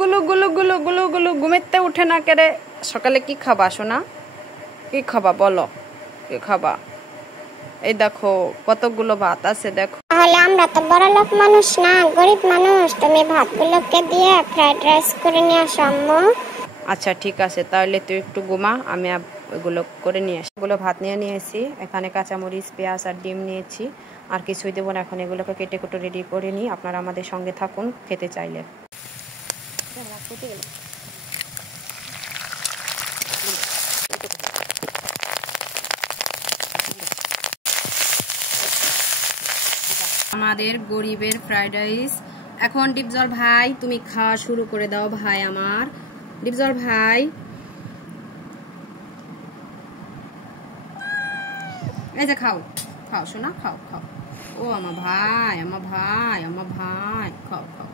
গুলো গুলো গুলো গুলো গুলো ঘুমেতে উঠে না কেরে। সকালে কি খাবা সোনা? কি খাবা বলো, কি খাবা? এই দেখো কতগুলো ভাত আছে দেখো। তাহলে আমরা তো বড় লোক মানুষ না, গরিব মানুষ। তুমি ভাতগুলোকে দিয়ে ফ্রাইড রাইস করে নিয়ে আসো আম্মু। আচ্ছা ঠিক আছে, তাহলে তুই একটু ঘুমা, আমি এগুলো করে নিয়ে আসি। এগুলো ভাত নিয়ে নিয়েছি, এখানে কাঁচামরিচ, পেঁয়াজ আর ডিম নিয়েছি। আর কিছুই দেবো না, এখন এগুলোকে কেটে কুটে রেডি করে নিই। আপনারা আমাদের সঙ্গে থাকুন খেতে চাইলে। আমাদের গরিবের ফ্রাইড রাইস। এখন ডিপজল ভাই তুমি খাওয়া শুরু করে দাও ভাই আমার। ডিপজল ভাই, এই যে খাও, খাও সোনা, খাও খাও। ও আমার ভাই, আমার ভাই, আমার ভাই, খাও খাও।